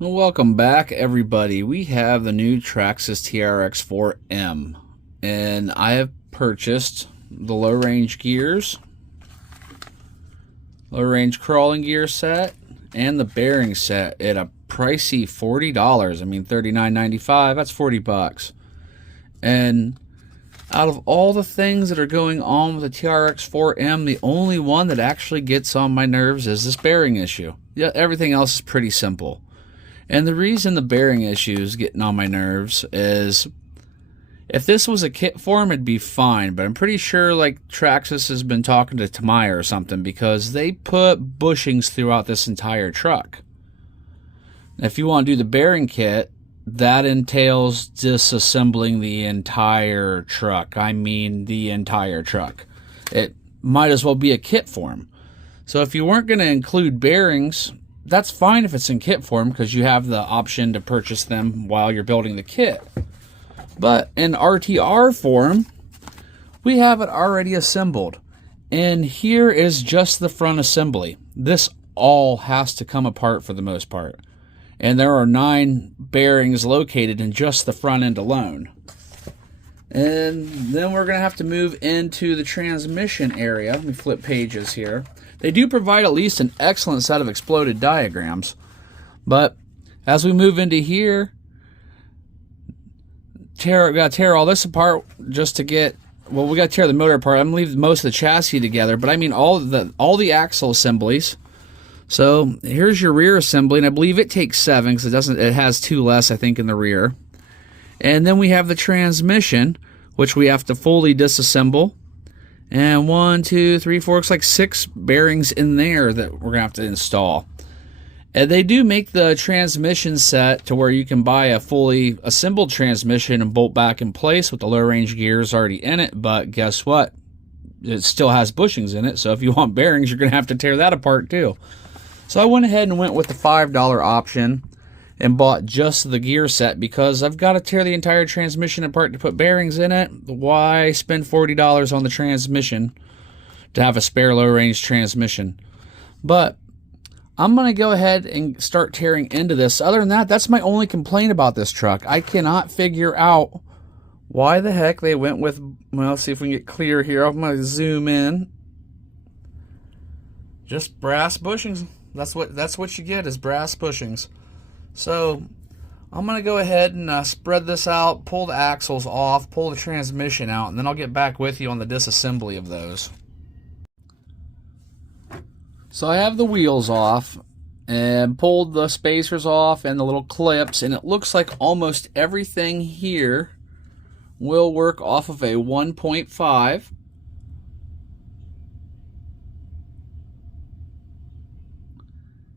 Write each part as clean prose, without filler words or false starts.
Well, welcome back, everybody. We have the new Traxxas Trx4m, and I have purchased the low-range gears, low-range crawling gear set, and the bearing set at a pricey $40. I mean, $39.95. That's $40. And out of all the things that are going on with the Trx4m, the only one that actually gets on my nerves is this bearing issue. Yeah, everything else is pretty simple. And the reason the bearing issue is getting on my nerves is if this was a kit form, it'd be fine. But I'm pretty sure like Traxxas has been talking to Tamaya or something because they put bushings throughout this entire truck. If you want to do the bearing kit, that entails disassembling the entire truck. I mean the entire truck. It might as well be a kit form. So if you weren't going to include bearings, that's fine if it's in kit form because you have the option to purchase them while you're building the kit. But in RTR form, we have it already assembled. And here is just the front assembly. This all has to come apart for the most part. And there are 9 bearings located in just the front end alone. And then we're going to have to move into the transmission area. Let me flip pages here. They do provide at least an excellent set of exploded diagrams. But as we move into here, we got to tear all this apart just to get, well, we got to tear the motor apart. I'm going to leave most of the chassis together, but I mean all the axle assemblies. So here's your rear assembly, and I believe it takes 7 because it has 2 less, I think, in the rear. And then we have the transmission, which we have to fully disassemble. And 1, 2, 3, 4, looks like 6 bearings in there that we're gonna have to install. And they do make the transmission set to where you can buy a fully assembled transmission and bolt back in place with the low range gears already in it. But guess what? It still has bushings in it. So if you want bearings, you're gonna have to tear that apart too. So I went ahead and went with the $5 option and bought just the gear set because I've got to tear the entire transmission apart to put bearings in it. Why spend $40 on the transmission to have a spare low-range transmission? But I'm going to go ahead and start tearing into this. Other than that, that's my only complaint about this truck. I cannot figure out why the heck they went with, well, let's see if we can get clear here. I'm going to zoom in. Just brass bushings. That's what you get is brass bushings. So I'm going to go ahead and spread this out, pull the axles off, pull the transmission out, and then I'll get back with you on the disassembly of those. So I have the wheels off and pulled the spacers off and the little clips, and it looks like almost everything here will work off of a 1.5.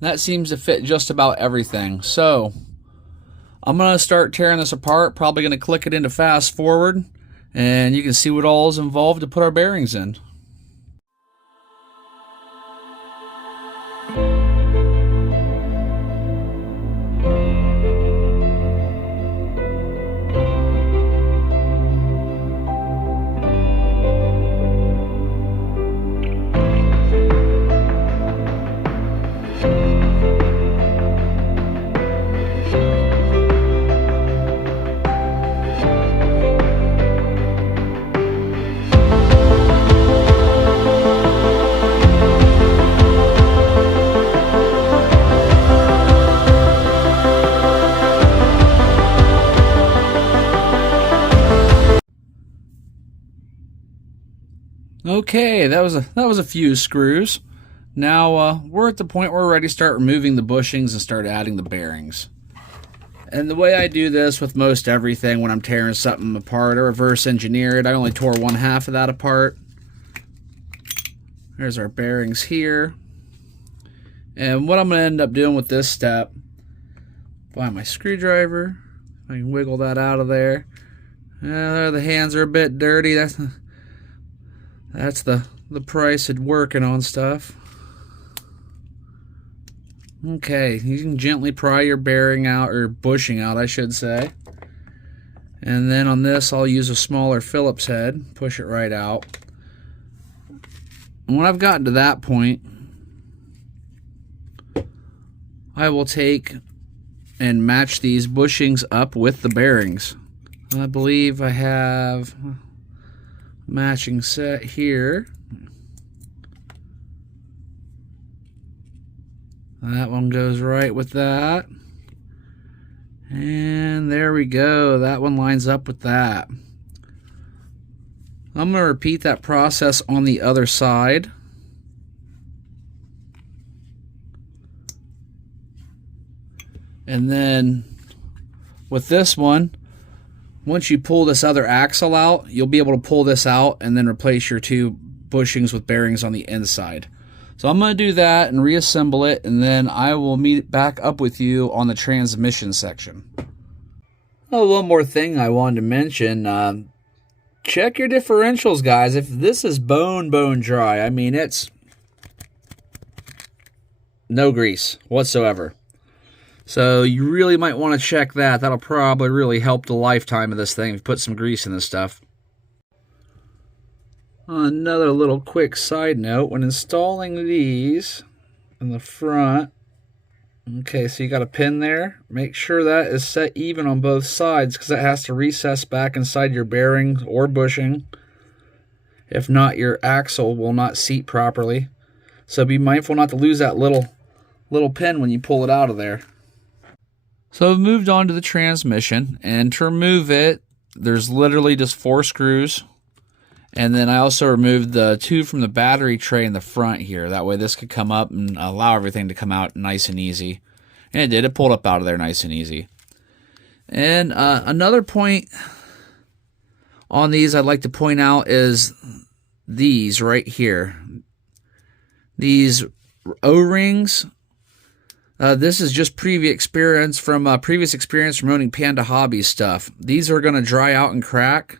That seems to fit just about everything. So I'm going to start tearing this apart, probably going to click it into fast forward, and you can see what all is involved to put our bearings in. Okay, that was a few screws. Now we're at the point where we're ready to start removing the bushings and start adding the bearings. And the way I do this with most everything when I'm tearing something apart, I reverse engineer it. I only tore 1/2 of that apart. There's our bearings here. And what I'm going to end up doing with this step, find my screwdriver. I can wiggle that out of there. The hands are a bit dirty. That's the price of working on stuff. Okay, you can gently pry your bearing out, or bushing out, I should say. And then on this, I'll use a smaller Phillips head, push it right out. And when I've gotten to that point, I will take and match these bushings up with the bearings. I believe I have a matching set here. That one goes right with that. And there we go. That one lines up with that. I'm going to repeat that process on the other side. And then with this one, once you pull this other axle out, you'll be able to pull this out and then replace your two bushings with bearings on the inside. So I'm going to do that and reassemble it, and then I will meet back up with you on the transmission section. Oh, one more thing I wanted to mention. Check your differentials, guys. If this is bone dry, I mean, it's no grease whatsoever. So you really might want to check that. That'll probably really help the lifetime of this thing if you put some grease in this stuff. Another little quick side note, when installing these in the front, okay, so you got a pin there. Make sure that is set even on both sides, because that has to recess back inside your bearing or bushing. If not, your axle will not seat properly. So be mindful not to lose that little pin when you pull it out of there. So I've moved on to the transmission, and to remove it, there's literally just 4 screws. And then I also removed the 2 from the battery tray in the front here. That way this could come up and allow everything to come out nice and easy. And it did. It pulled up out of there nice and easy. And another point on these I'd like to point out is these right here. These O-rings. This is just previous experience from owning Panda Hobby stuff. These are going to dry out and crack.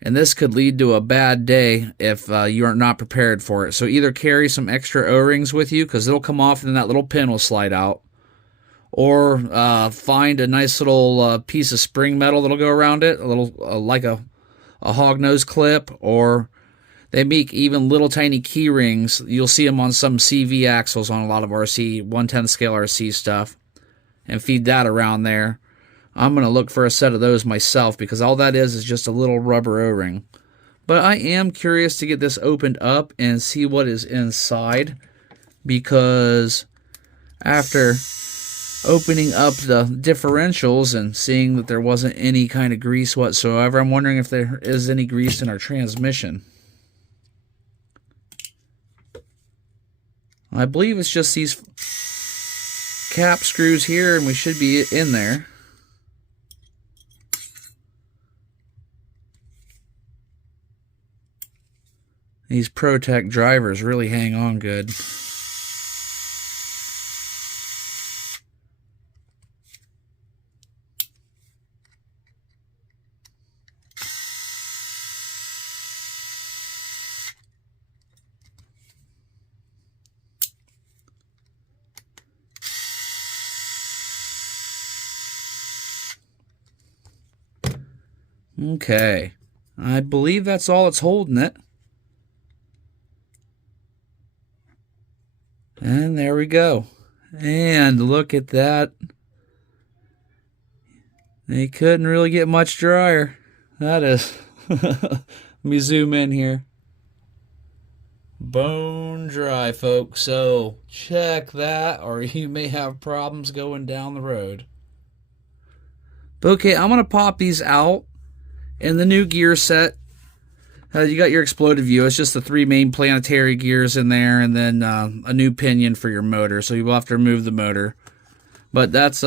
And this could lead to a bad day if you are not prepared for it. So either carry some extra O-rings with you, because it'll come off and then that little pin will slide out. Or find a nice little piece of spring metal that'll go around it, a little like a hognose clip. Or they make even little tiny key rings. You'll see them on some CV axles on a lot of RC, 1/10 scale RC stuff. And feed that around there. I'm going to look for a set of those myself, because all that is just a little rubber O-ring. But I am curious to get this opened up and see what is inside, because after opening up the differentials and seeing that there wasn't any kind of grease whatsoever, I'm wondering if there is any grease in our transmission. I believe it's just these cap screws here, and we should be in there. These ProTech drivers really hang on good. Okay, I believe that's all that's holding it. And there we go. And look at that. They couldn't really get much drier. That is. Let me zoom in here. Bone dry, folks. So check that, or you may have problems going down the road. But okay, I'm going to pop these out in the new gear set. You got your exploded view. It's just the 3 main planetary gears in there, and then a new pinion for your motor. So you will have to remove the motor. But that's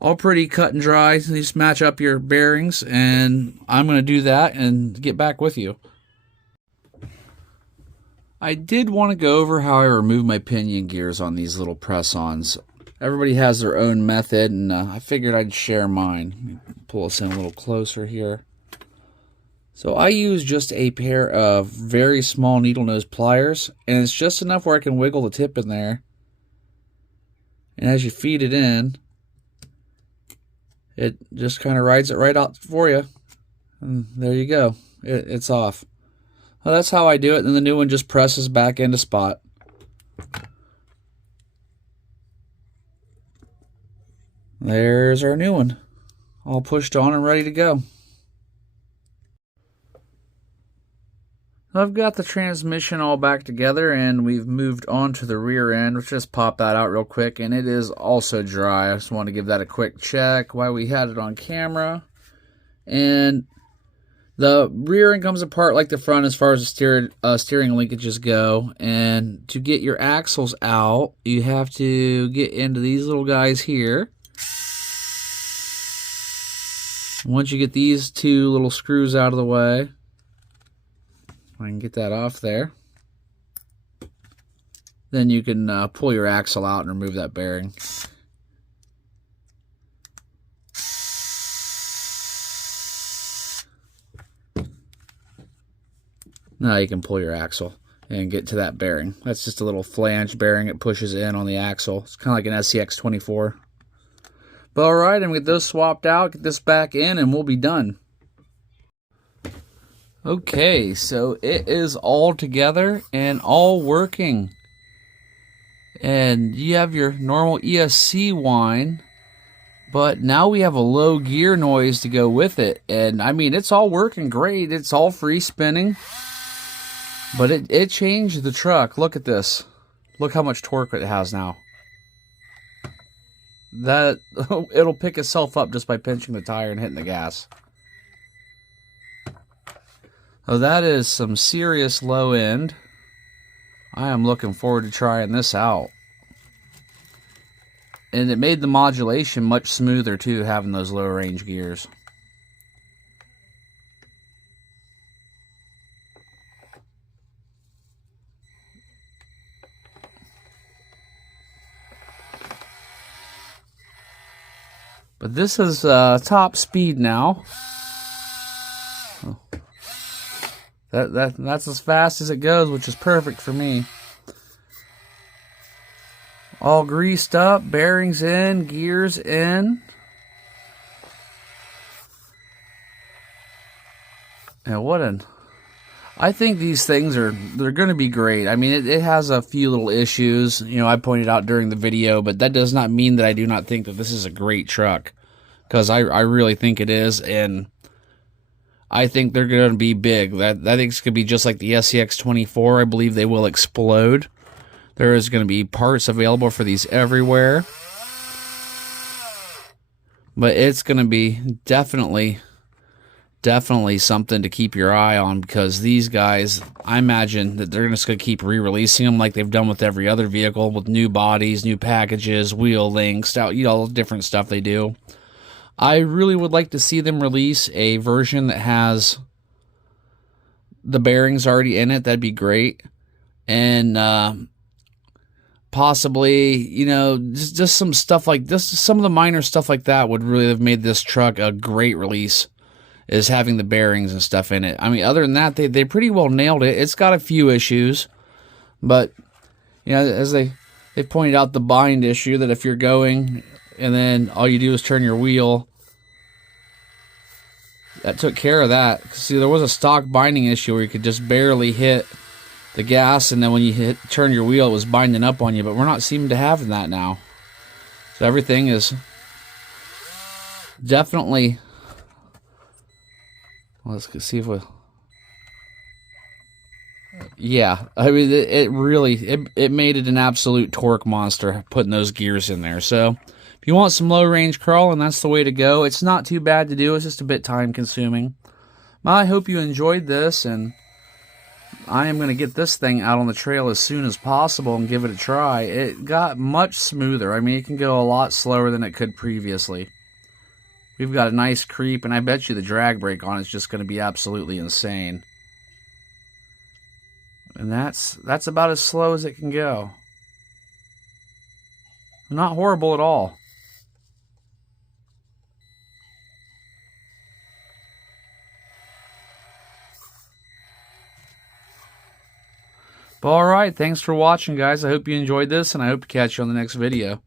all pretty cut and dry. So you just match up your bearings, and I'm going to do that and get back with you. I did want to go over how I remove my pinion gears on these little press-ons. Everybody has their own method, and I figured I'd share mine. Let me pull us in a little closer here. So I use just a pair of very small needle nose pliers, and it's just enough where I can wiggle the tip in there. And as you feed it in, it just kind of rides it right out for you. And there you go. It's off. Well, that's how I do it, and the new one just presses back into spot. There's our new one, all pushed on and ready to go. I've got the transmission all back together, and we've moved on to the rear end. Let's just pop that out real quick, and it is also dry. I just want to give that a quick check while we had it on camera. And the rear end comes apart like the front as far as the steering linkages go. And to get your axles out, you have to get into these little guys here. Once you get these two little screws out of the way, I can get that off there. Then you can pull your axle out and remove that bearing. Now you can pull your axle and get to that bearing. That's just a little flange bearing it pushes in on the axle. It's kind of like an SCX24. But alright, I'm going to get those swapped out, get this back in, and we'll be done. Okay, so it is all together and all working. And you have your normal ESC whine, but now we have a low gear noise to go with it. And I mean, it's all working great. It's all free spinning. But it changed the truck. Look at this. Look how much torque it has now. That it'll pick itself up just by pinching the tire and hitting the gas. Oh, that is some serious low end. I am looking forward to trying this out. And it made the modulation much smoother too, having those low range gears. But this is top speed now. Oh. That's as fast as it goes, which is perfect for me. All greased up, bearings in, gears in. And I think these things they're going to be great. I mean, it has a few little issues, you know, I pointed out during the video, but that does not mean that I do not think that this is a great truck, because I really think it is, and I think they're going to be big. That thing's going to be just like the SCX24. I believe they will explode. There is going to be parts available for these everywhere. But it's going to be definitely something to keep your eye on, because these guys, I imagine that they're just going to keep re-releasing them like they've done with every other vehicle, with new bodies, new packages, wheel links, you know, all the different stuff they do. I really would like to see them release a version that has the bearings already in it. That'd be great. And possibly, you know, just some stuff like this, some of the minor stuff like that would really have made this truck a great release, is having the bearings and stuff in it. I mean, other than that, they pretty well nailed it. It's got a few issues, but, you know, as they pointed out the bind issue, that if you're going and then all you do is turn your wheel, that took care of that. See, there was a stock binding issue where you could just barely hit the gas, and then when you turn your wheel, it was binding up on you, but we're not seeming to have that now. So everything is definitely, let's see if we, yeah, I mean, it really made it an absolute torque monster putting those gears in there. So if you want some low range crawling, that's the way to go. It's not too bad to do. It's just a bit time consuming. Well, I hope you enjoyed this, and I am going to get this thing out on the trail as soon as possible and give it a try. It got much smoother. I mean, it can go a lot slower than it could previously. We've got a nice creep, and I bet you the drag brake on it's just going to be absolutely insane. And that's about as slow as it can go. Not horrible at all. But alright, thanks for watching, guys. I hope you enjoyed this, and I hope to catch you on the next video.